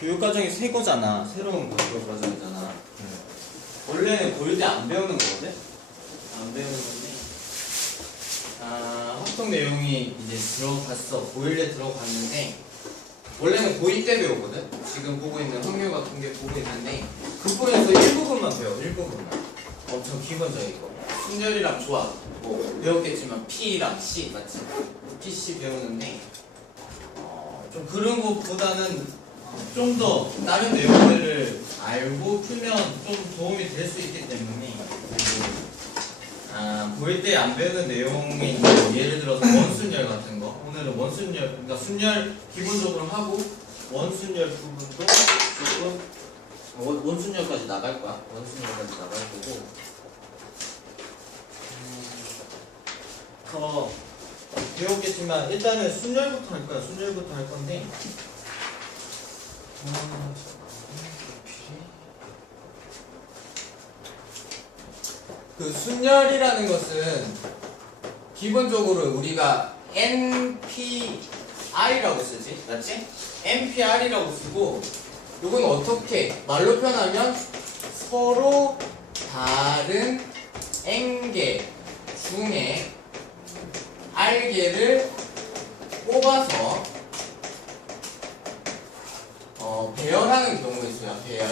교육과정이 새 거잖아. 새로운 교육과정이잖아. 원래는 고1 때 안 배우는 거거든? 안 배우는 건데, 합동 내용이 이제 들어갔어. 고1에 들어갔는데, 원래는 고2 때 배우거든? 지금 보고 있는 확률 같은 게 보고 있는데, 그 부분에서 일부분만 배워, 일부분만. 엄청 기본적인 거. 순열이랑 조합, 뭐, 배웠겠지만 P랑 C, 맞지? PC 배우는데, 좀 그런 것보다는 좀 더 다른 내용들을 알고 풀면 좀 도움이 될 수 있기 때문에 고1 때 안 배우는 내용이 있는 예를 들어서 원순열 같은 거 오늘은 원순열 그러니까 순열 기본적으로 하고 원순열 부분도 조금 원순열까지 나갈 거야. 원순열까지 나갈 거고 더 배웠겠지만 일단은 순열부터 할 거야. 순열부터 할 건데 그 순열이라는 것은 기본적으로 우리가 NPR이라고 쓰지, 맞지? NPR이라고 쓰고 이건 어떻게 말로 표현하면 서로 다른 N개 중에 R개를 뽑아서 배열하는 경우가 있어요. 배열.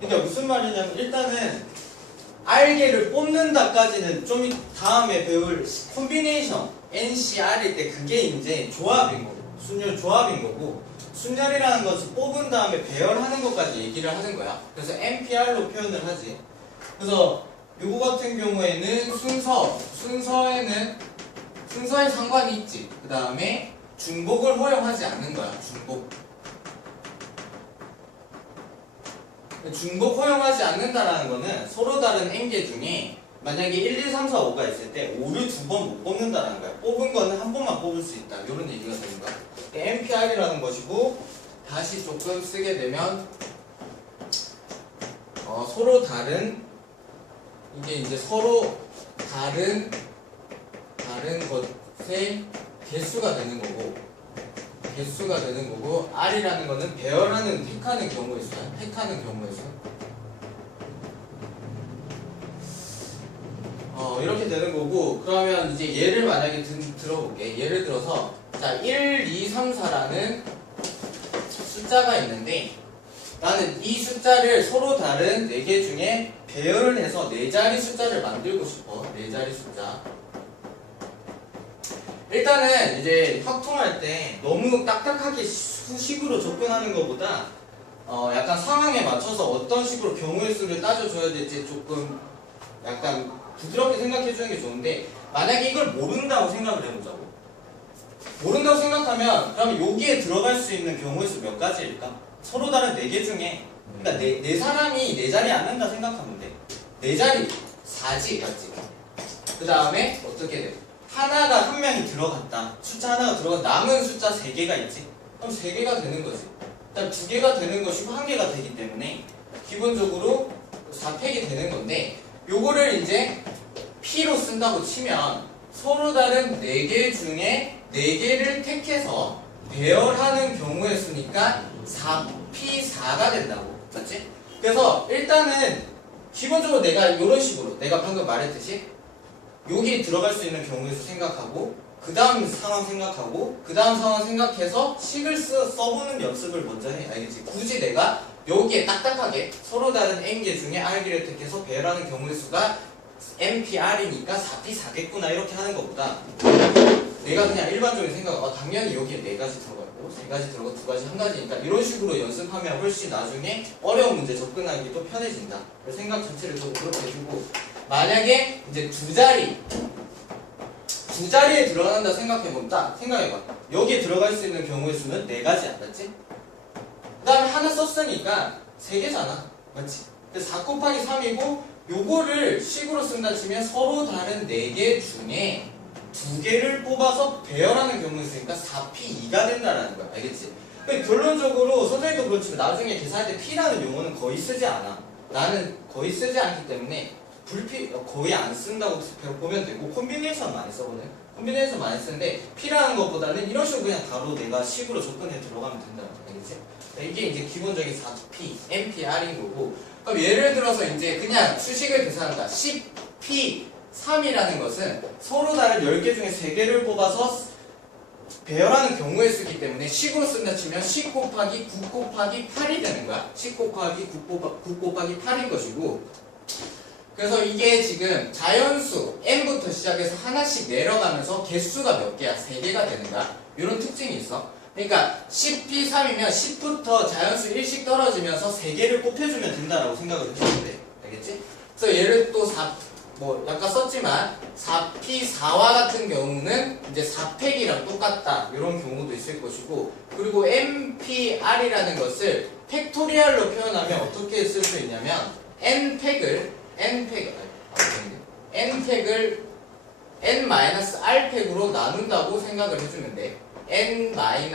그러니까 무슨 말이냐면 일단은 R개를 뽑는다까지는 좀 다음에 배울 콤비네이션 NCR일 때 그게 이제 조합인 거고 순열 조합인 거고 순열이라는 것을 뽑은 다음에 배열하는 것까지 얘기를 하는 거야. 그래서 NPR로 표현을 하지. 그래서 요거 같은 경우에는 순서에 상관이 있지. 그 다음에 중복을 허용하지 않는 거야. 중복 허용하지 않는다라는 거는 서로 다른 N개 중에 만약에 1, 2, 3, 4, 5가 있을 때 5를 2번 못 뽑는다라는 거야. 뽑은 거는 한 번만 뽑을 수 있다. 이런 얘기가 되는 거야. NPR이라는 것이고 다시 조금 쓰게 되면 서로 다른 이게 이제 서로 다른 것의 개수가 되는 거고 R이라는 거는 배열하는 택하는 경우에서 이렇게 되는 거고 그러면 이제 예를 만약에 들어볼게. 예를 들어서 자 1, 2, 3, 4라는 숫자가 있는데 나는 이 숫자를 서로 다른 4개 중에 배열을 해서 4자리 숫자를 만들고 싶어. 4자리 숫자. 일단은 이제 확통할 때 너무 딱딱하게 수식으로 접근하는 것보다 약간 상황에 맞춰서 어떤 식으로 경우의 수를 따져줘야 될지 조금 약간 부드럽게 생각해 주는 게 좋은데 만약에 이걸 모른다고 생각을 해보자고. 모른다고 생각하면 그러면 여기에 들어갈 수 있는 경우의 수 몇 가지일까? 서로 다른 4개 중에 그러니까 네 사람이 4자리에 앉는다 생각하면 돼. 4자리 4지 맞지? 그 다음에 어떻게 돼? 하나가 한 명이 들어갔다. 숫자 하나가 들어간 남은 숫자 3개가 있지? 그럼 3개가 되는 거지. 일단 2개가 되는 것이고 1개가 되기 때문에 기본적으로 4팩이 되는 건데 요거를 이제 P로 쓴다고 치면 서로 다른 4개 중에 4개를 택해서 배열하는 경우의 수니까 4P4가 된다고. 맞지? 그래서 일단은 기본적으로 내가 이런 식으로 내가 방금 말했듯이 여기 들어갈 수 있는 경우의 수 생각하고 그 다음 상황 생각하고 그 다음 상황 생각해서 식을 써보는 연습을 먼저 해. 알겠지? 굳이 내가 여기에 딱딱하게 서로 다른 N개 중에 R개를 택해서 배열하는 경우의 수가 NPR이니까 4P4겠구나 이렇게 하는 것보다 내가 그냥 일반적인 생각 당연히 여기에 4가지 들어가고 3가지 들어가고 2가지 1가지니까 이런 식으로 연습하면 훨씬 나중에 어려운 문제 접근하기 또 편해진다. 생각 자체를 좀 그렇게 해주고 만약에 이제 두 자리에 들어간다 생각해보면 딱 생각해봐. 여기에 들어갈 수 있는 경우의 수는 4가지야. 맞지? 그 다음에 하나 썼으니까 3개잖아. 맞지? 4 곱하기 3이고 요거를 식으로 쓴다 치면 서로 다른 4개 중에 2개를 뽑아서 배열하는 경우가 있으니까 4P2가 된다라는 거야. 알겠지? 결론적으로 선생님도 그렇지만 나중에 계산할 때 P라는 용어는 거의 쓰지 않아. 나는 거의 쓰지 않기 때문에 거의 안 쓴다고 보면 되고 콤비네이션 많이 써거든. 콤비네이션 많이 쓰는데 P라는 것보다는 이런 식으로 그냥 바로 내가 식으로 접근해 들어가면 된다. 알겠지? 이게 이제 기본적인 4P, NPR인 거고. 그럼 예를 들어서 이제 그냥 수식을 계산한다. 10P3이라는 것은 서로 다른 10개 중에 3개를 뽑아서 배열하는 경우에 쓰기 때문에 식으로 쓴다 치면 10 곱하기 9 곱하기 8이 되는 거야. 10 곱하기 9 곱하기 8인 것이고, 그래서 이게 지금 자연수 n부터 시작해서 하나씩 내려가면서 개수가 몇 개야? 3개가 되는 거야. 이런 특징이 있어. 그러니까 10p3이면 10부터 자연수 1씩 떨어지면서 3개를 곱해주면 된다라고 생각을 해주면 돼. 알겠지? 그래서 얘를 또 약간 썼지만 4p4와 같은 경우는 이제 4팩이랑 똑같다 이런 경우도 있을 것이고, 그리고 npr이라는 것을 팩토리얼로 표현하면 어떻게 쓸 수 있냐면 n팩을 n-r팩으로 나눈다고 생각을 해주면 돼. n-r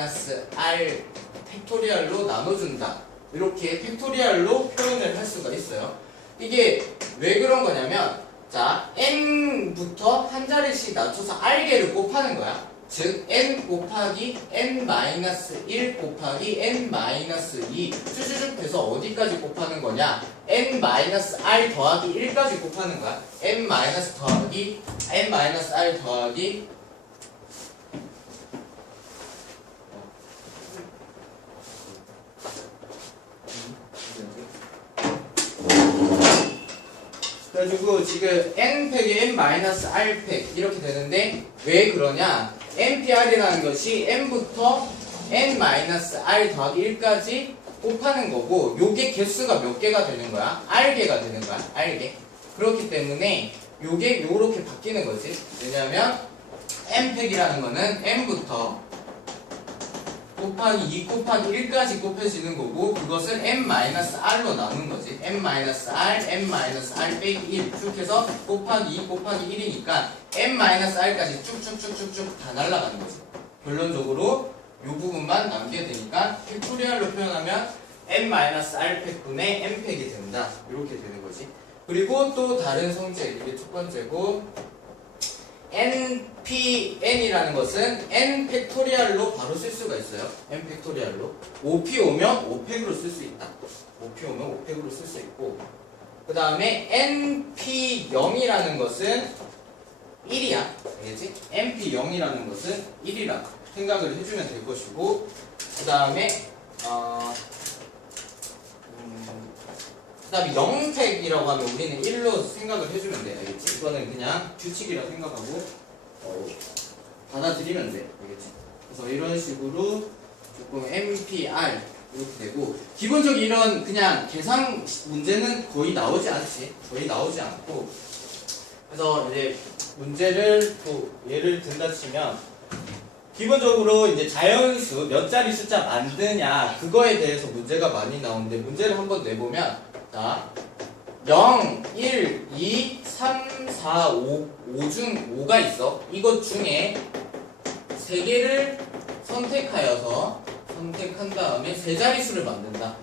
팩토리얼로 나눠준다, 이렇게 팩토리얼로 표현을 할 수가 있어요. 이게 왜 그런 거냐면, 자, n부터 한 자리씩 낮춰서 r개를 곱하는 거야. 즉 n 곱하기 n-1 곱하기 n-2 쭈쭈쭈 해서 어디까지 곱하는 거냐? n-r 더하기 1까지 곱하는 거야. n-r 더하기 그래가지고 지금 n팩이 n-r팩 이렇게 되는데, 왜 그러냐? npr이라는 것이 n부터 n-r 더하기 1까지 곱하는 거고, 요게 개수가 몇 개가 되는 거야? r개가 되는 거야. r개. 그렇기 때문에 요게 요렇게 바뀌는 거지. 왜냐면 n팩이라는 거는 n부터 곱하기 2 곱하기 1까지 곱해지는 거고, 그것을 n-r로 나눈 거지. n-r 빼기 1 쭉 해서 곱하기 2 곱하기 1이니까 n-r까지 쭉쭉쭉쭉쭉 다 날아가는 거지. 결론적으로 이 부분만 남게 되니까 팩토리얼로 표현하면 n-r팩분의 n팩이 된다, 이렇게 되는 거지. 그리고 또 다른 성질, 이게 첫 번째고, npn이라는 것은 n 팩토리얼로 바로 쓸 수가 있어요. n 팩토리얼로 5p 오면 5팩으로 쓸 수 있다. 5p 오면 5팩으로 쓸 수 있고, 그 다음에 np0이라는 것은 1이야. 알겠지? np0이라는 것은 1이라 생각을 해주면 될 것이고, 그 다음에 그 다음에 0팩이라고 하면 우리는 1로 생각을 해주면 돼. 알겠지? 이거는 그냥 규칙이라고 생각하고 받아들이면 돼. 알겠지? 그래서 이런 식으로 조금 NPR 이렇게 되고, 기본적인 이런 그냥 계산 문제는 거의 나오지 않지. 거의 나오지 않고, 그래서 이제 문제를 또 예를 든다 치면, 기본적으로 이제 자연수 몇 자리 숫자 만드냐 그거에 대해서 문제가 많이 나오는데, 문제를 한번 내보면, 자, 0, 1, 2, 3, 4, 5 중 5가 있어. 이것 중에 3개를 선택한 다음에 세 자릿수를 만든다.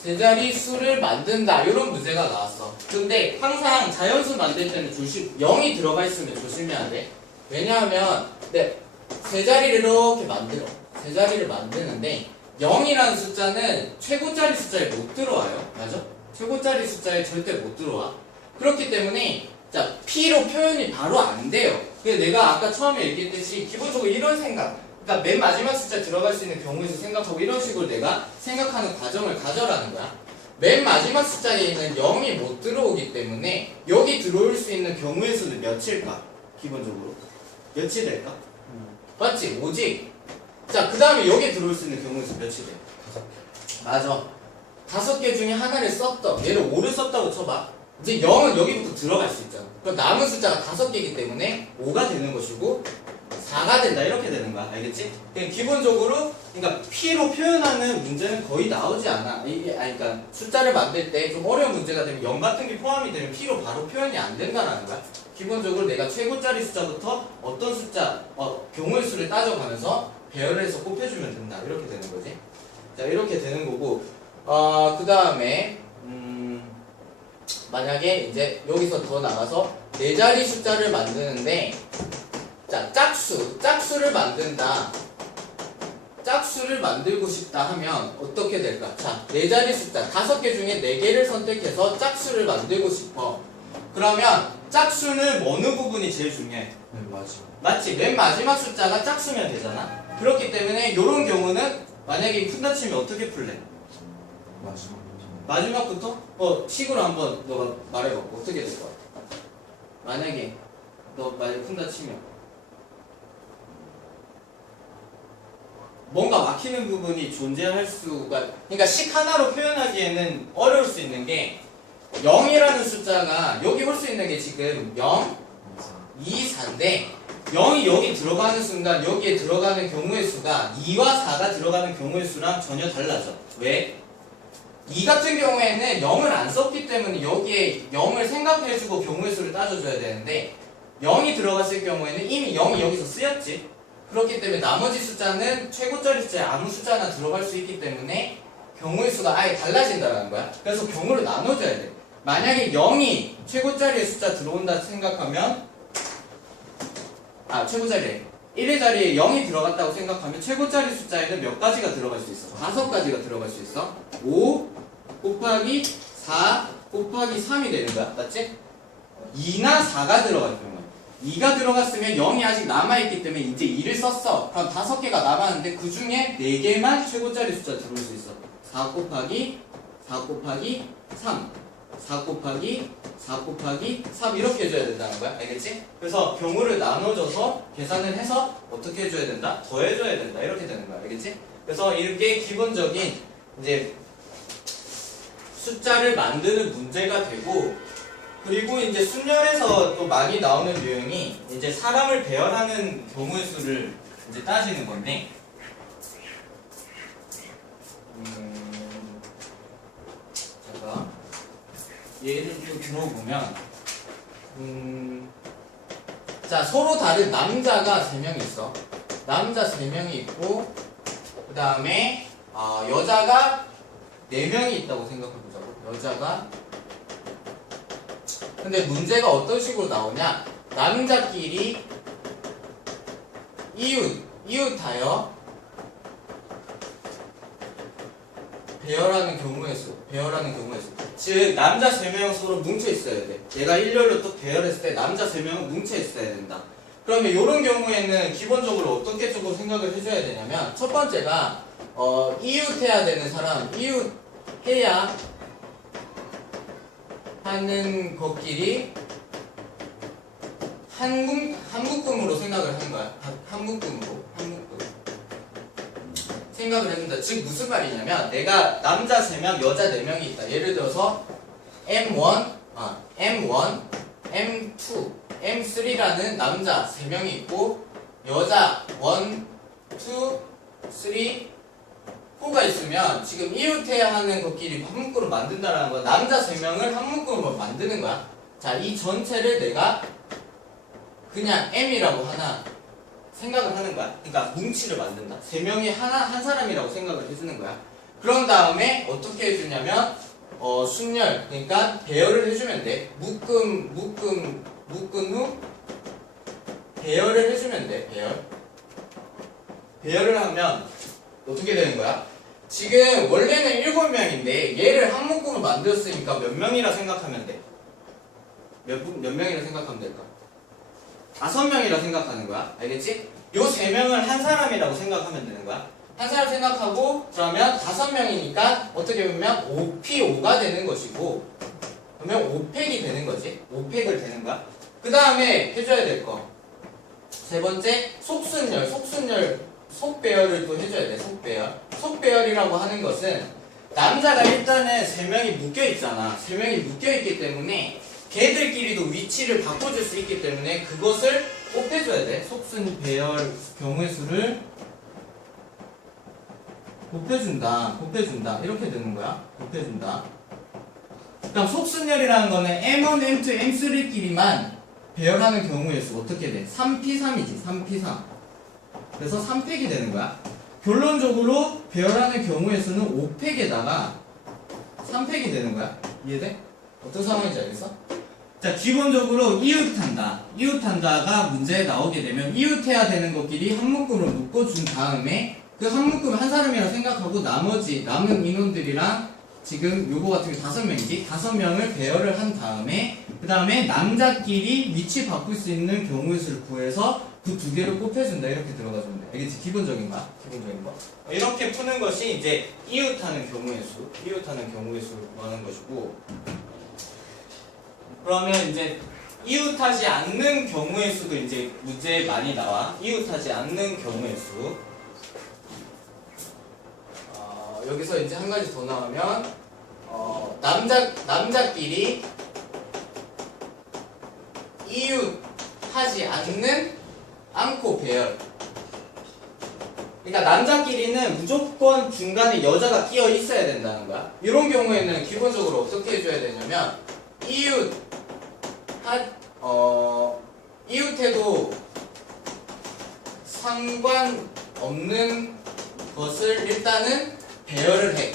세 자릿수를 만든다, 이런 문제가 나왔어. 근데 항상 자연수 만들 때는 0이 들어가 있으면 조심해야 돼. 왜냐하면 세 자리를 이렇게 만들어. 세 자리를 만드는데 0이라는 숫자는 최고짜리 숫자에 못 들어와요. 맞아? 최고짜리 숫자에 절대 못 들어와. 그렇기 때문에 자, P로 표현이 바로 안 돼요. 그래서 내가 아까 처음에 얘기했듯이 기본적으로 이런 생각, 그러니까 맨 마지막 숫자 들어갈 수 있는 경우에서 생각하고, 이런 식으로 내가 생각하는 과정을 가져라는 거야. 맨 마지막 숫자에 있는 0이 못 들어오기 때문에 여기 들어올 수 있는 경우의 수는 몇일까? 기본적으로 몇이 될까? 맞지? 오직. 자, 그 다음에 여기 들어올 수 있는 경우의 수 몇이 돼? 맞아. 5개 중에 하나를 썼던, 얘를 5를 썼다고 쳐봐. 이제 0은 여기부터 들어갈 수 있잖아. 그럼 남은 숫자가 5개이기 때문에 5가 되는 것이고 4가 된다, 이렇게 되는 거야. 알겠지? 그냥 기본적으로, 그러니까 P로 표현하는 문제는 거의 나오지 않아. 그러니까 숫자를 만들 때 좀 어려운 문제가 되면 0 같은 게 포함이 되면 P로 바로 표현이 안 된다는 거야. 기본적으로 내가 최고짜리 숫자부터 어떤 숫자, 경우의 수를 따져가면서 배열을 해서 곱해주면 된다, 이렇게 되는 거지. 자, 이렇게 되는 거고, 그 다음에 만약에 이제 여기서 더 나가서 네 자리 숫자를 만드는데, 자, 짝수를 만든다. 짝수를 만들고 싶다 하면 어떻게 될까? 자, 네 자리 숫자 5개 중에 4개를 선택해서 짝수를 만들고 싶어. 그러면 짝수는 어느 부분이 제일 중요해? 맞지? 맨 마지막 숫자가 짝수면 되잖아. 그렇기 때문에 이런 경우는 만약에 푼다 치면 어떻게 풀래? 마지막부터? 식으로 한번 너가 말해봐. 어떻게 될 것 같아? 만약에 푼다 치면 뭔가 막히는 부분이 존재할 수가, 그러니까 식 하나로 표현하기에는 어려울 수 있는 게 0이라는 숫자가 여기 올 수 있는 게 지금 0, 2, 4인데 0이 여기 들어가는 순간 여기에 들어가는 경우의 수가 2와 4가 들어가는 경우의 수랑 전혀 달라져. 왜? 2 같은 경우에는 0을 안 썼기 때문에 여기에 0을 생각해주고 경우의 수를 따져줘야 되는데 0이 들어갔을 경우에는 이미 0이 여기서 쓰였지. 그렇기 때문에 나머지 숫자는 최고짜리 숫자에 아무 숫자 하나 들어갈 수 있기 때문에 경우의 수가 아예 달라진다는 거야. 그래서 경우를 나눠줘야 돼. 만약에 0이 최고짜리의 숫자 들어온다 생각하면 최고짜리에 1의 자리에 0이 들어갔다고 생각하면 최고짜리 숫자에는 몇 가지가 들어갈 수 있어? 5가지가 들어갈 수 있어. 5 곱하기 4 곱하기 3이 되는 거야. 맞지? 2나 4가 들어갈 경우에 2가 들어갔으면 0이 아직 남아있기 때문에 이제 2를 썼어. 그럼 5개가 남았는데 그 중에 4개만 최고짜리 숫자 들어올 수 있어. 4 곱하기 4 곱하기 3 4 곱하기 4 곱하기 3 이렇게 해줘야 된다는 거야. 알겠지? 그래서 경우를 나눠줘서 계산을 해서 어떻게 해줘야 된다? 더해줘야 된다. 이렇게 되는 거야. 알겠지? 그래서 이게 기본적인 이제 숫자를 만드는 문제가 되고, 그리고 이제 순열에서 또 많이 나오는 유형이 이제 사람을 배열하는 경우의 수를 이제 따지는 건데, 잠깐 예를 좀 들어보면, 자, 서로 다른 남자가 3명 있어. 남자 3명이 있고, 그 다음에 여자가 4명이 있다고 생각해보자고. 여자가. 근데 문제가 어떤 식으로 나오냐? 남자끼리 이웃하여 배열하는 경우의 수. 즉 남자 3명 서로 뭉쳐 있어야 돼. 얘가 일렬로 또 배열했을 때 남자 3명은 뭉쳐 있어야 된다. 그러면 이런 경우에는 기본적으로 어떻게 조금 생각을 해줘야 되냐면, 첫 번째가 이웃해야 되는 사람, 이웃해야 하는 것끼리 한 묶음으로 생각을 하는 거야. 한 묶음 생각을 해준다. 즉 무슨 말이냐면, 내가 남자 3명, 여자 4명이 있다. 예를 들어서 M1, M2, M3라는 남자 3명이 있고 여자 1, 2, 3, 4가 있으면 지금 이웃해야 하는 것끼리 한 묶음으로 만든다는 거야. 남자 3명을 한 묶음으로 만드는 거야. 자, 이 전체를 내가 그냥 M이라고 하나 생각을 하는 거야. 그러니까 뭉치를 만든다. 3명이 한 사람이라고 생각을 해주는 거야. 그런 다음에 어떻게 해주냐면 순열, 그러니까 배열을 해주면 돼. 묶은 후 배열을 해주면 돼. 배열을 하면 어떻게 되는 거야? 지금 원래는 7명인데 얘를 한 묶음으로 만들었으니까 몇 명이라 생각하면 돼? 몇 명이라 생각하면 될까? 5명이라 생각하는 거야. 알겠지? 요 3명을 한 사람이라고 생각하면 되는 거야. 한 사람 생각하고, 그러면 5명이니까 어떻게 보면 5P5가 되는 것이고, 그러면 5팩이 되는 거지. 5팩을 되는 거야. 그 다음에 해줘야 될 거. 세 번째, 속배열을 또 해줘야 돼. 속배열이라고 하는 것은 남자가 일단은 3명이 묶여있잖아. 3명이 묶여있기 때문에 걔들끼리도 위치를 바꿔줄 수 있기 때문에 그것을 꼭 해줘야 돼. 속순 배열 경우의 수를 곱해준다. 이렇게 되는 거야. 곱해준다. 그럼 속순열이라는 거는 M1, M2, M3끼리만 배열하는 경우의 수 어떻게 돼? 3P3이지. 3P3. 그래서 3팩이 되는 거야. 결론적으로 배열하는 경우의 수는 5팩에다가 3팩이 되는 거야. 이해돼? 어떤 상황인지 알겠어? 자, 기본적으로 이웃한다. 이웃한다가 문제에 나오게 되면 이웃해야 되는 것끼리 한 묶음으로 묶어준 다음에 그 한 묶음 한 사람이라 생각하고 나머지 남은 인원들이랑 지금 요거 같은 게 5명이지? 5명을 배열을 한 다음에 그 다음에 남자끼리 위치 바꿀 수 있는 경우의 수를 구해서 그 2개를 곱해준다. 이렇게 들어가주면 돼. 알겠지? 기본적인 거. 기본적인 거. 이렇게 푸는 것이 이제 이웃하는 경우의 수. 이웃하는 경우의 수를 구하는 것이고, 그러면 이제 이웃하지 않는 경우의 수도 이제 문제에 많이 나와. 이웃하지 않는 경우의 수. 여기서 이제 한 가지 더 나오면 남자끼리 이웃하지 않고 배열. 그러니까 남자끼리는 무조건 중간에 여자가 끼어 있어야 된다는 거야. 이런 경우에는 기본적으로 어떻게 해줘야 되냐면 이웃해도 상관없는 것을 일단은 배열을 해.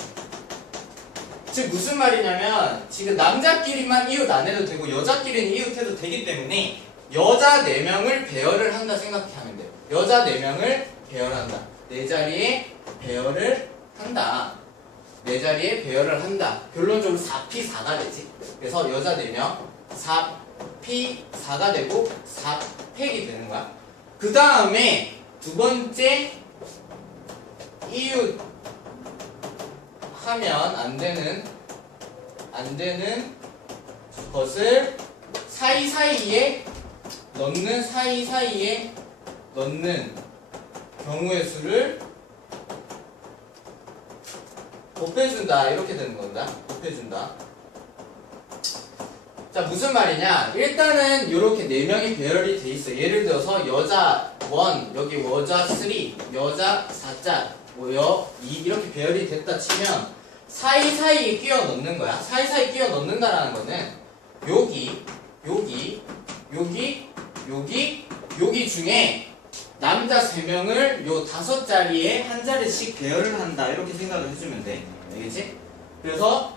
즉 무슨 말이냐면 지금 남자끼리만 이웃 안 해도 되고 여자끼리는 이웃해도 되기 때문에 여자 4명을 배열을 한다 생각하면 돼요. 여자 4명을 배열한다. 내 자리에 배열을 한다. 내 자리에 배열을 한다. 결론적으로 4P4가 되지. 그래서 여자 4명 4P4가 되고 4팩이 되는 거야. 그 다음에 두 번째 이웃 하면 안 되는 것을 사이사이에 넣는 경우의 수를 곱해준다. 이렇게 되는 건다. 곱해준다. 자, 무슨 말이냐? 일단은 이렇게 4명이 배열이 돼 있어. 예를 들어서 여자 1, 여기 여자 3, 여자 4자, 뭐 2 이렇게 배열이 됐다 치면 사이사이에 끼워 넣는 거야. 사이사이 끼워 넣는다라는 거는 여기 중에 남자 3명을 요 5자리에 한 자리씩 배열을 한다. 이렇게 생각을 해주면 돼. 알겠지? 그래서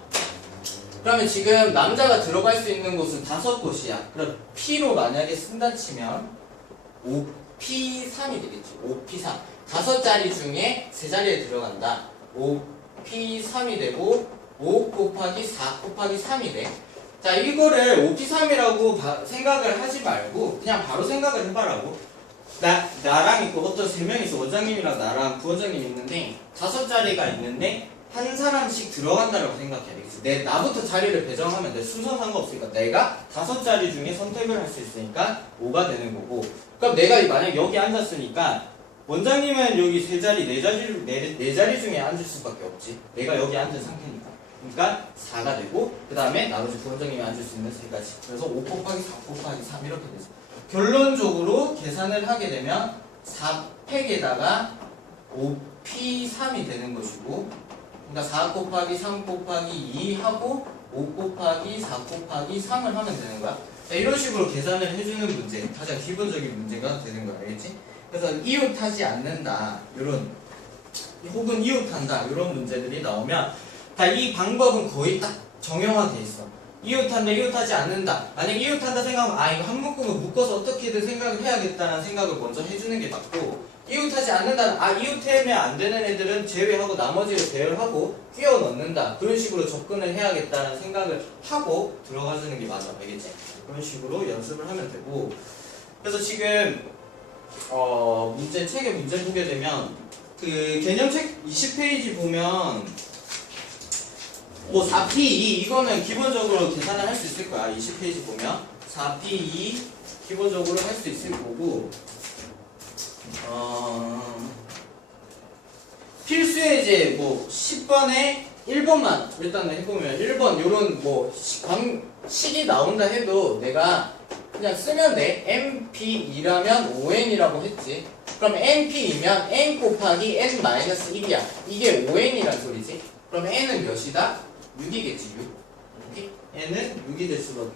그러면 지금 남자가 들어갈 수 있는 곳은 5곳이야. 그럼 P로 만약에 쓴다 치면 5P3이 되겠지. 5P3. 5자리 중에 3자리에 들어간다. 5P3이 되고 5 곱하기 4 곱하기 3이 돼. 자, 이거를 5P3이라고 생각을 하지 말고 그냥 바로 생각을 해봐라고. 나랑 있고 어떤 3명이 있어. 원장님이랑 나랑 부원장님이 있는데 5자리가 있는데 한 사람씩 들어간다라고 생각해. 나부터 자리를 배정하면 돼. 순서 상관없으니까 내가 5자리 중에 선택을 할 수 있으니까 5가 되는 거고. 그럼 내가 만약 여기 앉았으니까 원장님은 여기 3자리, 4자리 중에 앉을 수밖에 없지. 내가 여기 앉은 상태니까. 그러니까 4가 되고 그 다음에 나머지 부원장님이 앉을 수 있는 3가지. 그래서 5 곱하기 4 곱하기 3 이렇게 되죠. 결론적으로 계산을 하게 되면 4팩에다가 5P3이 되는 것이고, 그러니까 4 곱하기 3 곱하기 2 하고 5 곱하기 4 곱하기 3을 하면 되는 거야. 자, 이런 식으로 계산을 해주는 문제, 가장 기본적인 문제가 되는 거야. 알겠지? 그래서 이웃하지 않는다, 이런, 혹은 이웃한다, 이런 문제들이 나오면 이 방법은 거의 딱 정형화돼 있어. 이웃한다, 이웃하지 않는다. 만약 이웃한다 생각하면 이거 한 묶음을 묶어서 어떻게든 생각을 해야겠다는 생각을 먼저 해주는 게 맞고, 이웃하지 않는다는 이웃하면 안 되는 애들은 제외하고 나머지를 배열하고 끼워 넣는다. 그런 식으로 접근을 해야겠다는 생각을 하고 들어가주는 게 맞아. 알겠지? 그런 식으로 연습을 하면 되고. 그래서 지금 책에 문제 보게 되면 그 개념책 20페이지 보면 뭐 4P2 이거는 기본적으로 계산을 할 수 있을 거야. 20페이지 보면 4P2 기본적으로 할 수 있을 거고, 필수의 이제 뭐 10번에 1번만 일단 해보면 1번 요런 뭐 식이 나온다 해도 내가 그냥 쓰면 돼. NP2라면 5N이라고 했지. 그럼 NP2면 N 곱하기 N-1이야. 이게 5N이란 소리지. 그럼 N은 몇이다? 6이겠지. 6. 오케이? N은 6이 될 수밖에.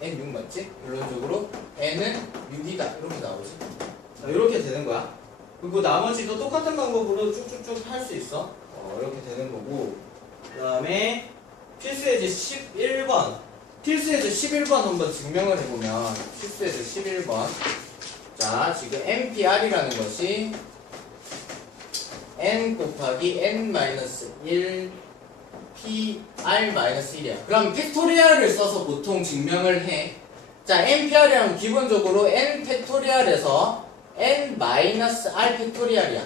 N 6 맞지? 결론적으로 N은 6이다. 이렇게 나오지. 이렇게 되는 거야. 그리고 나머지도 똑같은 방법으로 쭉쭉쭉 할 수 있어. 이렇게 되는 거고. 그 다음에 필수예제 11번. 필수예제 11번 한번 증명을 해보면, 필수예제 11번. 자, 지금 NPR이라는 것이 N 곱하기 N-1 PR-1이야. 그럼 팩토리얼을 써서 보통 증명을 해. 자, NPR이랑 기본적으로 N 팩토리얼에서 N-R 팩토리얼이야.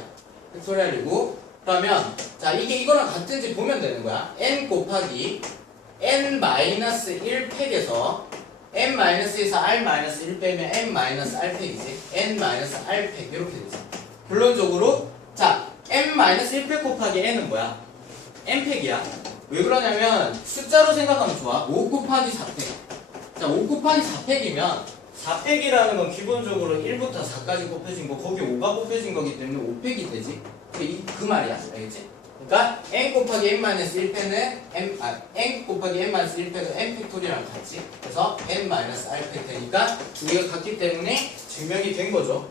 팩토리얼이고, 그러면 자, 이거랑 같은지 보면 되는 거야. N 곱하기 N-1 팩에서 N-에서 R-1 빼면 N-R 팩이지. N-R 팩 이렇게 되지. 결론적으로 자, N-1 팩 곱하기 N은 뭐야? N 팩이야. 왜 그러냐면 숫자로 생각하면 좋아. 5 곱하기 4팩. 자, 5 곱하기 4팩이면 4팩이라는 건 기본적으로 1부터 4까지 곱해진 거, 거기 5가 곱해진 거기 때문에 5팩이 되지. 그 말이야. 알겠지? 그러니까 n 곱하기 n-1팩은 n 곱하기 n-1팩은 n 팩토리랑 같이. 그래서 n-r팩 되니까 두 개가 같기 때문에 증명이 된 거죠.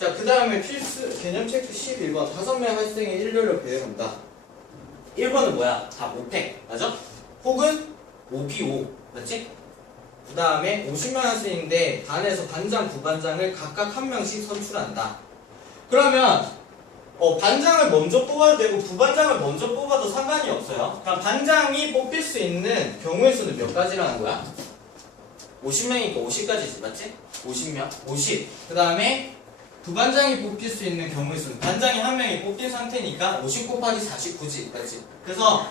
자, 그 다음에 필수 개념 체크 11번. 5명 학생의 일렬로 배워본다. 1번은 뭐야? 다 5팩. 맞아? 혹은 5P5. 맞지? 그 다음에 50명 학생인데 반에서 반장, 부반장을 각각 한 명씩 선출한다. 그러면 반장을 먼저 뽑아도 되고 부반장을 먼저 뽑아도 상관이 없어요. 그럼 반장이 뽑힐 수 있는 경우의 수는 몇 가지라는 거야? 50명이니까 50가지지. 맞지? 50명. 50. 그 다음에 부반장이 뽑힐 수 있는 경우의 수는 반장이 한 명이 뽑힌 상태니까 50 곱하기 49지. 맞지? 그래서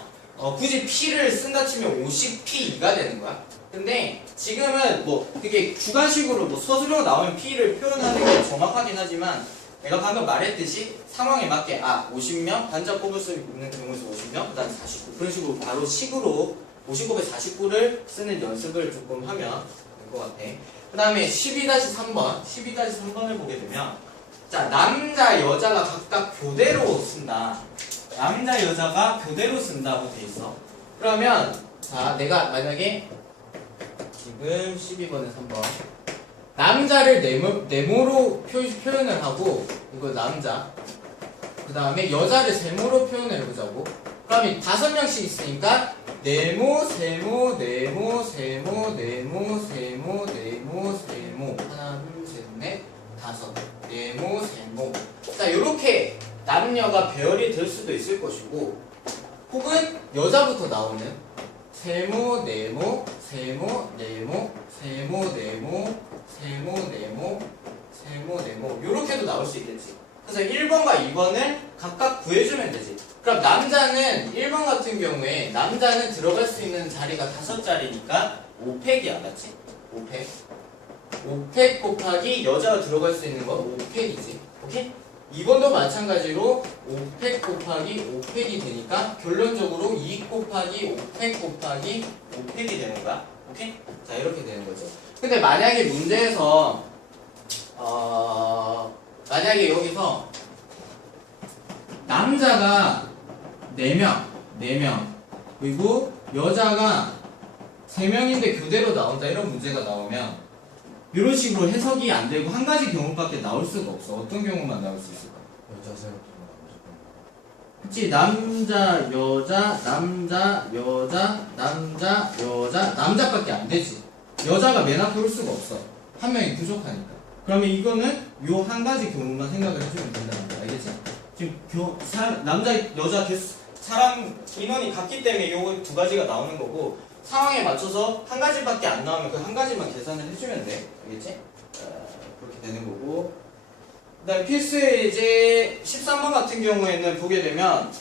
굳이 P를 쓴다 치면 50P2가 되는 거야. 근데 지금은 뭐 되게 주관식으로 뭐 서술형 나오면 P를 표현하는 게 정확하긴 하지만 내가 방금 말했듯이 상황에 맞게 50명 반장 뽑을 수 있는 경우에서 50명 그 다음에 49 그런 식으로 바로 식으로 50 곱하기 49를 쓰는 연습을 조금 하면 될 것 같아. 그 다음에 12-3번 12-3번을 보게 되면 자, 남자 여자가 각각 교대로 쓴다. 남자 여자가 교대로 쓴다고 돼 있어. 그러면 자, 내가 만약에 지금 12번에 3번 남자를 네모로 표현을 하고 이거 남자 그 다음에 여자를 세모로 표현을 해보자고. 그러면 5명씩 있으니까 네모 세모 네모 세모 네모 세모 네모 세모 하나 둘 셋 넷 다섯 네모 세모. 자, 요렇게 남녀가 배열이 될 수도 있을 것이고 혹은 여자부터 나오는 세모 네모 세모 네모 세모 네모 세모 네모 세모 네모 요렇게도 나올 수 있겠지. 그래서 1번과 2번을 각각 구해주면 되지. 그럼 남자는 1번 같은 경우에 남자는 들어갈 수 있는 자리가 5자리니까 5팩이야. 맞지? 5팩 5팩 곱하기 여자가 들어갈 수 있는 건 5팩이지. 오케이? 2번도 마찬가지로 5팩 곱하기 5팩이 되니까 결론적으로 2 곱하기 5팩 곱하기 5팩이 되는 거야. 오케이? 자, 이렇게 되는 거죠. 근데 만약에 문제에서 만약에 여기서 남자가 4명 그리고 여자가 3명인데 교대로 나온다 이런 문제가 나오면 이런 식으로 해석이 안 되고 한 가지 경우밖에 나올 수가 없어. 어떤 경우만 나올 수 있을까? 여자 세로 그치? 남자 여자 남자 여자 남자 여자 남자밖에 안 되지. 여자가 맨 앞에 올 수가 없어. 한 명이 부족하니까. 그러면 이거는 요 한 가지 경우만 생각을 해주면 된다는 거야. 알겠지? 지금 남자 여자 사람 인원이 같기 때문에 요 두 가지가 나오는 거고 상황에 맞춰서 한 가지밖에 안 나오면 그 한 가지만 계산을 해주면 돼. 알겠지? 그렇게 되는 거고. 그 다음에 필수의 이제 13번 같은 경우에는 보게 되면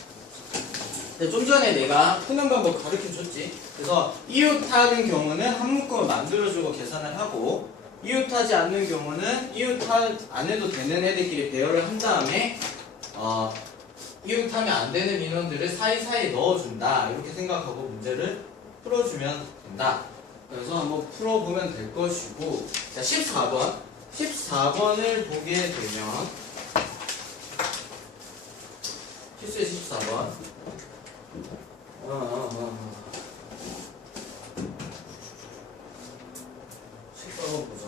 좀 전에 내가 푸는 방법 가르쳐 줬지. 그래서 이웃하는 경우는 한 묶음을 만들어주고 계산을 하고 이웃하지 않는 경우는 이웃하 안 해도 되는 애들끼리 배열을 한 다음에 이웃하면 안 되는 인원들을 사이사이에 넣어준다. 이렇게 생각하고 문제를 풀어주면 된다. 그래서 한번 풀어보면 될 것이고 자, 14번을 보게 되면 필수의 14번 14번 보자.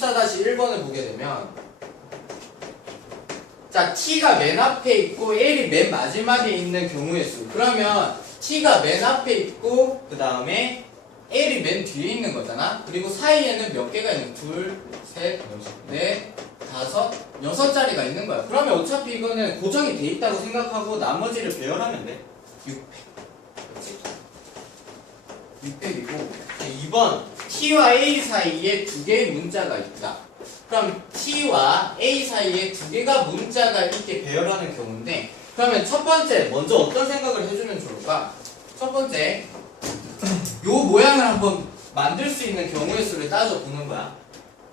14-1번을 보게 되면 자 t가 맨 앞에 있고 l이 맨 마지막에 있는 경우의 수. 그러면 t가 맨 앞에 있고 그 다음에 l이 맨 뒤에 있는 거잖아. 그리고 사이에는 몇 개가 있는? 둘, 셋, 넷, 다섯, 6자리가 있는 거야. 그러면 어차피 이거는 고정이 돼 있다고 생각하고 나머지를 배열하면 돼. 600. 그렇지? 600이고 2번 t와 a 사이에 두 개의 문자가 있다. 그럼 t와 a 사이에 두 개가 문자가 있게 배열하는 경우인데 그러면 첫 번째 먼저 어떤 생각을 해주면 좋을까? 첫 번째 요 모양을 한번 만들 수 있는 경우의 수를 따져보는 거야.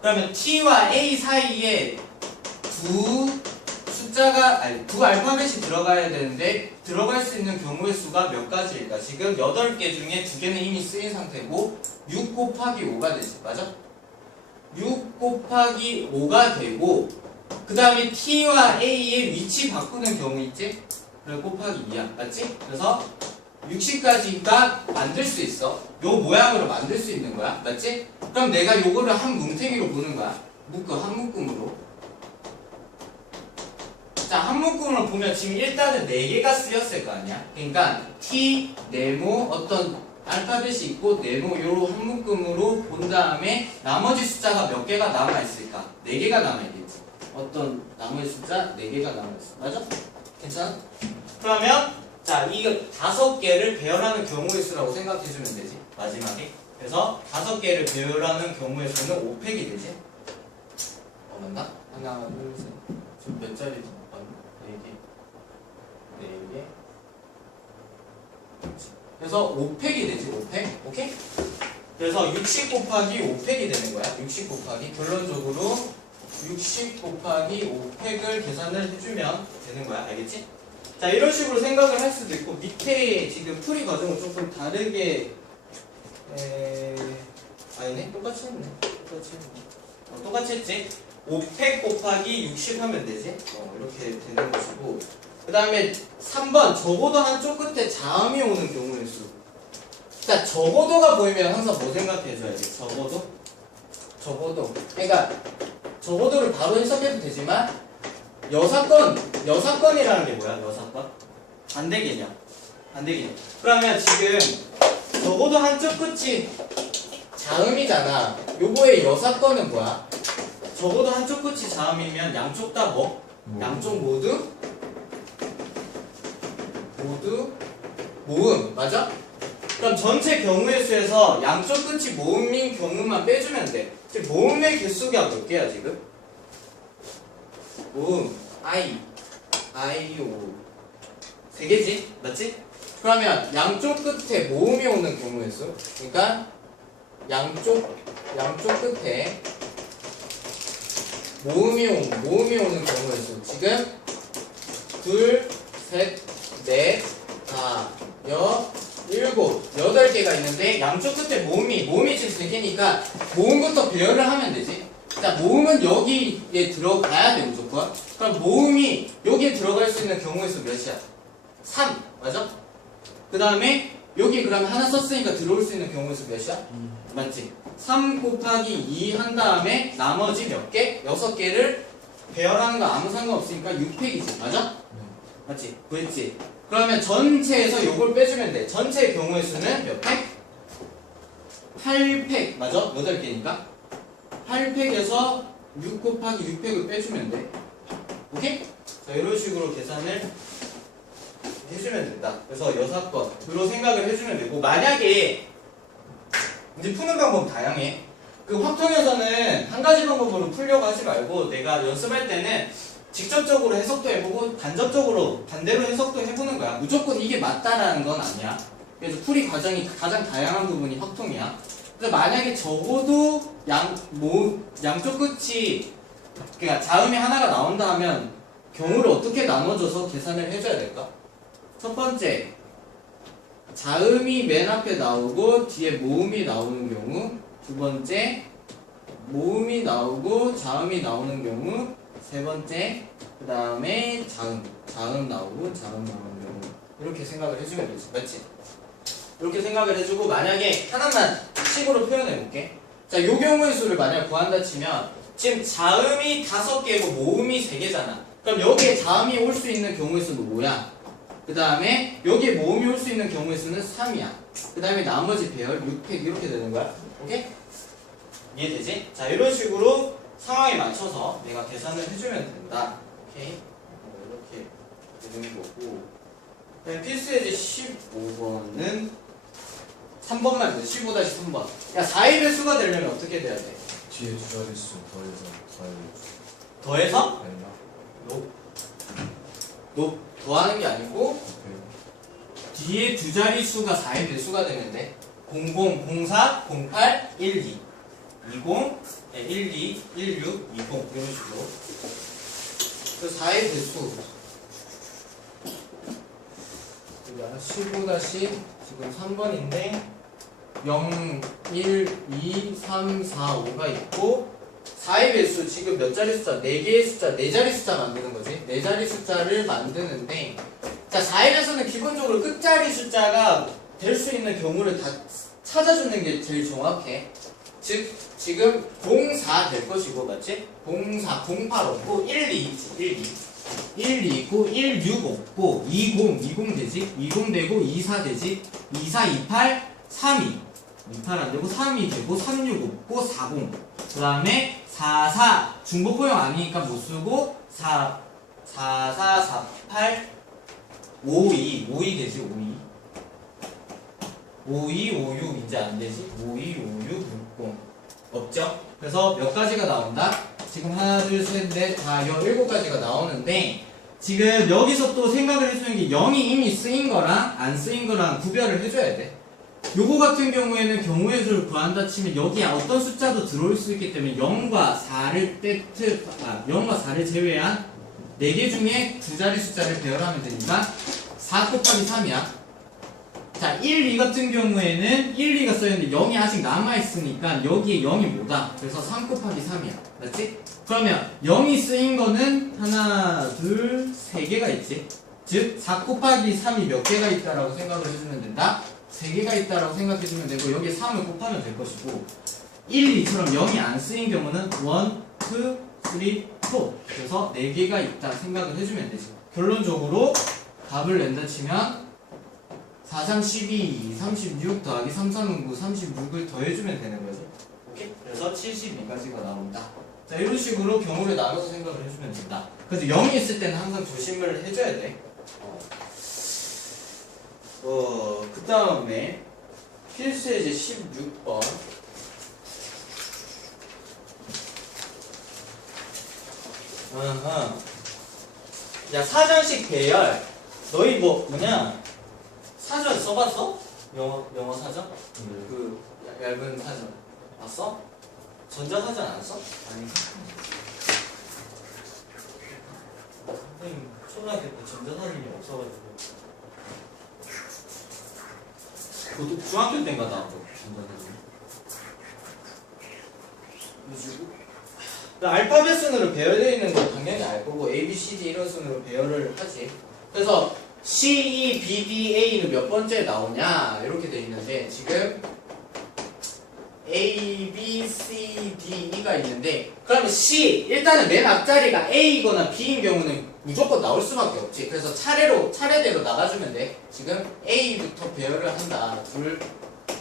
그러면 t와 a 사이에 두 알파벳이 들어가야 되는데 들어갈 수 있는 경우의 수가 몇 가지일까? 지금 8개 중에 2개는 이미 쓰인 상태고 6 곱하기 5가 되지. 맞아? 6 곱하기 5가 되고 그 다음에 t와 a의 위치 바꾸는 경우 있지? 그래 곱하기 2야. 맞지? 그래서 60까지가 만들 수 있어. 요 모양으로 만들 수 있는 거야. 맞지? 그럼 내가 요거를 한 뭉탱이로 보는 거야. 한 묶음으로. 자, 한 묶음으로 보면 지금 일단은 4개가 쓰였을 거 아니야? 그러니까 T, 네모, 어떤 알파벳이 있고 네모 요로 한 묶음으로 본 다음에 나머지 숫자가 몇 개가 남아있을까? 4개가 남아있겠지. 어떤 나머지 숫자 4개가 남아있어. 맞아? 괜찮아? 그러면 자, 이거 5개를 배열하는 경우의 수라고 생각해주면 되지. 마지막에. 그래서 5개를 배열하는 경우의 수는 5팩이 되지. 맞나? 하나, 둘, 셋. 지금 몇 자리? 4개. 그래서 5팩이 되지. 5팩. 오케이? 그래서 60 곱하기 5팩이 되는 거야. 60 곱하기. 결론적으로 60 곱하기 5팩을 계산을 해주면 되는 거야. 알겠지? 자, 이런 식으로 생각을 할 수도 있고 밑에 지금 풀이 과정은 조금 다르게 아니네? 똑같이 했네. 똑같이 했지? 5팩 곱하기 60 하면 되지? 이렇게 되는 것이고 그 다음에 3번 적어도 한쪽 끝에 자음이 오는 경우의 수. 자, 적어도가 보이면 항상 뭐 생각해줘야 돼? 적어도. 그러니까 적어도를 바로 해석해도 되지만 여사건이라는 게 뭐야? 여사건? 반대 개념. 그러면 지금 적어도 한쪽 끝이 자음이잖아. 요거의 여사건은 뭐야? 적어도 한쪽 끝이 자음이면 양쪽 다 뭐? 양쪽 모두 모음. 맞아? 그럼 전체 경우의 수에서 양쪽 끝이 모음인 경우만 빼주면 돼. 지금 모음의 개수가 몇 개야 지금? 모음 I-O 3개지? 맞지? 그러면 양쪽 끝에 모음이 오는 경우의 수. 그러니까 양쪽 끝에 모음이 오는 경우의 수. 지금 둘, 셋, 넷, 다, 여, 7, 8개가 있는데 양쪽 끝에 모음이 지금 3개니까 모음부터 배열을 하면 되지. 자, 모음은 여기에 들어가야 돼 무조건. 그럼 모음이 여기에 들어갈 수 있는 경우의 수 몇이야? 3. 맞아? 그 다음에 여기 그러면 하나 썼으니까 들어올 수 있는 경우의 수 몇이야? 맞지? 3 곱하기 2 한 다음에 나머지 몇 개? 6개를 배열하는 거 아무 상관없으니까 6팩이지. 맞아? 맞지? 그랬지? 그러면 전체에서 요걸 빼주면 돼. 전체의 경우의 수는 몇 팩? 8팩. 맞아? 8개니까 8팩에서 6 곱하기 6팩을 빼주면 돼. 오케이? 자, 이런 식으로 계산을 해주면 된다. 그래서 여사건으로 생각을 해주면 되고 만약에 이제 푸는 방법 다양해. 그 확통에서는 한 가지 방법으로 풀려고 하지 말고 내가 연습할 때는 직접적으로 해석도 해보고 간접적으로 반대로 해석도 해보는 거야. 무조건 이게 맞다라는 건 아니야. 그래서 풀이 과정이 가장 다양한 부분이 확통이야. 그래서 만약에 적어도 양쪽 끝이 그러니까 자음이 하나가 나온다 하면 경우를 어떻게 나눠줘서 계산을 해줘야 될까? 첫 번째, 자음이 맨 앞에 나오고 뒤에 모음이 나오는 경우. 두 번째, 모음이 나오고 자음이 나오는 경우. 세 번째, 그 다음에 자음 나오고 자음 나오는 경우. 이렇게 생각을 해주면 되지. 맞지? 이렇게 생각을 해주고 만약에 하나만 식으로 표현해 볼게. 자, 요 경우의 수를 만약 구한다 치면 지금 자음이 5개고 모음이 3개잖아. 그럼 여기에 자음이 올 수 있는 경우의 수는 5야. 그 다음에 여기에 모음이 올 수 있는 경우의 수는 3이야. 그 다음에 나머지 배열 6팩 이렇게 되는 거야. 오케이? 이해되지? 자, 이런 식으로 상황에 맞춰서 내가 계산을 해주면 된다. 오케이? 이렇게 되는 거고. 그다음에 필수 예제 15번은 3번만 돼. 15-3번. 야, 4의 배수가 되려면 어떻게 돼야 돼? 뒤에 두 자릿수 더해서 더해서? 아닌가? 더하는 게 아니고 뒤에 두 자릿수가 4의 배수가 되는데 00, 04, 08, 12 20, 12, 16, 20 이런 식으로. 그래서 4의 배수 15- 지금 3번인데 0, 1, 2, 3, 4, 5가 있고 4의 배수 지금 몇 자리 숫자? 4개의 숫자, 4자리 숫자 만드는 거지. 4자리 숫자를 만드는데 자, 4의 배수는 기본적으로 끝자리 숫자가 될 수 있는 경우를 다 찾아주는 게 제일 정확해. 즉 지금 04 될 것이고, 맞지? 04, 08 없고 12 있지. 12 있고 16 없고 20 되지? 20 되고 24 되지? 24, 28, 32 28 안 되고 32 되고 36 없고 40 그 다음에 44 중복고용 아니니까 못 쓰고 44, 48 52 되지? 52, 56 이제 안 되지? 52, 56, 60 없죠? 그래서 몇 가지가 나온다? 지금 하나, 둘, 셋, 넷, 다 17가지가 나오는데 지금 여기서 또 생각을 해주는 게 0이 이미 쓰인 거랑 안 쓰인 거랑 구별을 해줘야 돼. 요거 같은 경우에는 경우의 수를 구한다 치면 여기에 어떤 숫자도 들어올 수 있기 때문에 0과 4를 0과 4를 제외한 4개 중에 두 자리 숫자를 배열하면 되니까 4 곱하기 3이야. 자, 1, 2 같은 경우에는 1, 2가 써있는데 0이 아직 남아있으니까 여기에 0이 뭐다? 그래서 3 곱하기 3이야. 맞지? 그러면 0이 쓰인 거는 하나, 둘, 3개가 있지. 즉, 4 곱하기 3이 몇 개가 있다라고 생각을 해주면 된다? 3개가 있다라고 생각해주면 되고 여기에 3을 곱하면 될 것이고 1, 2처럼 0이 안 쓰인 경우는 1, 2, 3, 4 그래서 4개가 있다 생각을 해주면 되지. 결론적으로 답을 낸다 치면 4, 3, 12, 36 더하기 3, 3, 9, 36을 더해주면 되는 거지. 오케이? 그래서 72가지가 나온다. 자, 이런 식으로 경우를 나눠서 생각을 해주면 된다. 그래서 0이 있을 때는 항상 조심을 해줘야 돼. 그 다음에 필수 예제 16번. 야, 사전식 배열. 너희 뭐냐? 사전 써봤어? 영어 사전? 그 얇은 사전 봤어? 전자사전 안 써? 아닌가? 선생님 초등학교 때 전자사전이 없어가지고 그것도 중학교 때인가 나왔고 전자사전. 그래가지고 알파벳 순으로 배열되어 있는 거 당연히 알 거고 A, B, C, D 이런 순으로 배열을 하지. 그래서 C, E, B, D, A는 몇 번째 나오냐 이렇게 돼 있는데 지금 A, B, C, D, E가 있는데 그러면 C 일단은 맨 앞자리가 A이거나 B인 경우는 무조건 나올 수밖에 없지. 그래서 차례대로 나가주면 돼. 지금 A부터 배열을 한다. 둘,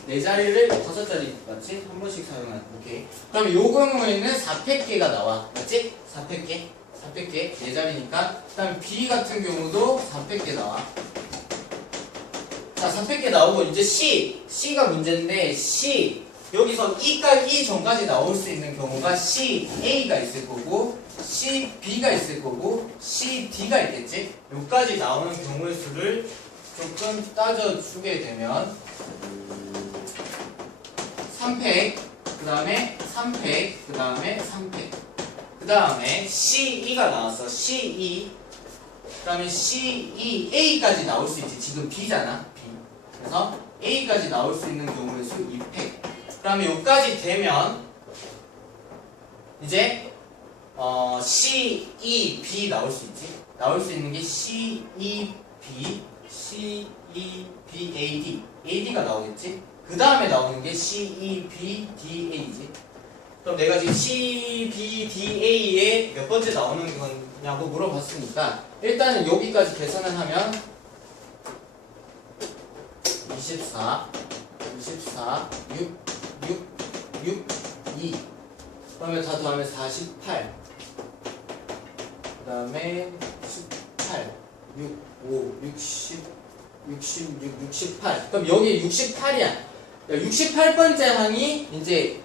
네 자리를 5자리 맞지? 한 번씩 사용한. 오케이. 그럼 요 경우에는 4팩계가 나와. 맞지? 4팩계. 400개, 4자리니까. 그 다음에 B 같은 경우도 400개 나와. 자, 400개 나오고, 이제 C가 문제인데, 여기서 E 전까지 나올 수 있는 경우가 A가 있을 거고, B가 있을 거고, D가 있겠지? 여기까지 나오는 경우의 수를 조금 따져주게 되면, 3팩, 그 다음에 3팩, 그 다음에 3팩. 그 다음에 CE가 나왔어. CE. 그 다음에 CE, A까지 나올 수 있지. 지금 B잖아. B. 그래서 A까지 나올 수 있는 경우의 수 2팩. 그 다음에 여기까지 되면 이제 CE, B 나올 수 있지. 나올 수 있는 게 CE, B, CE, B, AD. AD가 나오겠지. 그 다음에 나오는 게 CEBDA지. 그럼 내가 지금 CBDA에 몇 번째 나오는 거냐고 물어봤으니까 일단은 여기까지 계산을 하면 24, 6, 2 그러면 다 더하면 48 그 다음에 18, 6, 5, 60, 66, 68 그럼 여기 68이야 68번째 항이 이제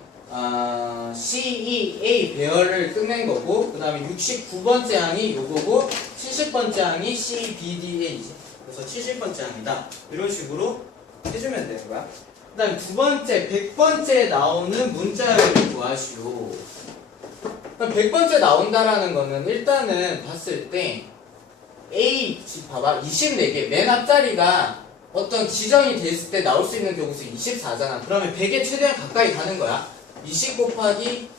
CEA 배열을 끝낸 거고 그 다음에 69번째 항이 요거고 70번째 항이 CBDA지 그래서 70번째 항이다 이런 식으로 해주면 되는 거야 그 다음에 두 번째 100번째 나오는 문자열을 구하시오 그럼 100번째 나온다라는 거는 일단은 봤을 때 A 봐봐 24개 맨 앞자리가 어떤 지정이 됐을 때 나올 수 있는 경우수 24잖아 그러면 100에 최대한 가까이 가는 거야 20 곱하기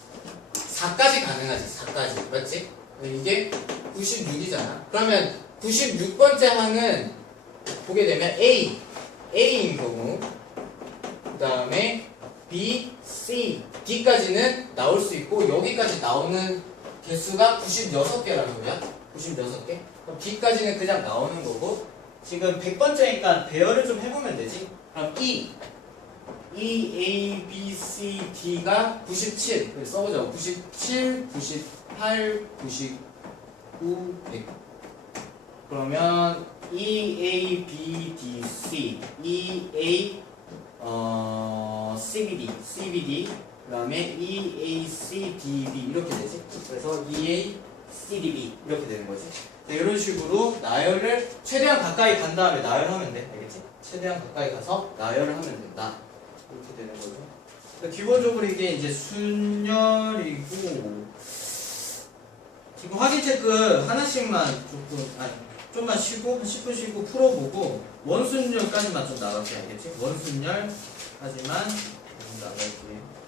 4까지 가능하지 4까지 맞지? 이게 96이잖아 그러면 96번째 항은 보게 되면 A인 경우 그 다음에 B, C, D까지는 나올 수 있고 여기까지 나오는 개수가 96개라는 거야 96개 그럼 D까지는 그냥 나오는 거고 지금 100번째니까 배열을 좀 해보면 되지 그럼 E, A, B, C, D가 97 써보자 97, 98, 99, 100 그러면 E, A, B, D, C E, A, CBD 그 다음에 E, A, C, D, B 이렇게 되지 그래서 E, A, C, D, B 이렇게 되는 거지 이런 식으로 나열을 최대한 가까이 간 다음에 나열하면 돼 알겠지? 최대한 가까이 가서 나열을 하면 된다 이렇게 되는 거죠 그러니까 기본적으로 이게 이제 순열이고 지금 확인 체크 하나씩만 좀만 쉬고 한 10분 쉬고 풀어보고 원순열까지만 좀 나갈게 알겠지? 원순열까지만 좀 나갈게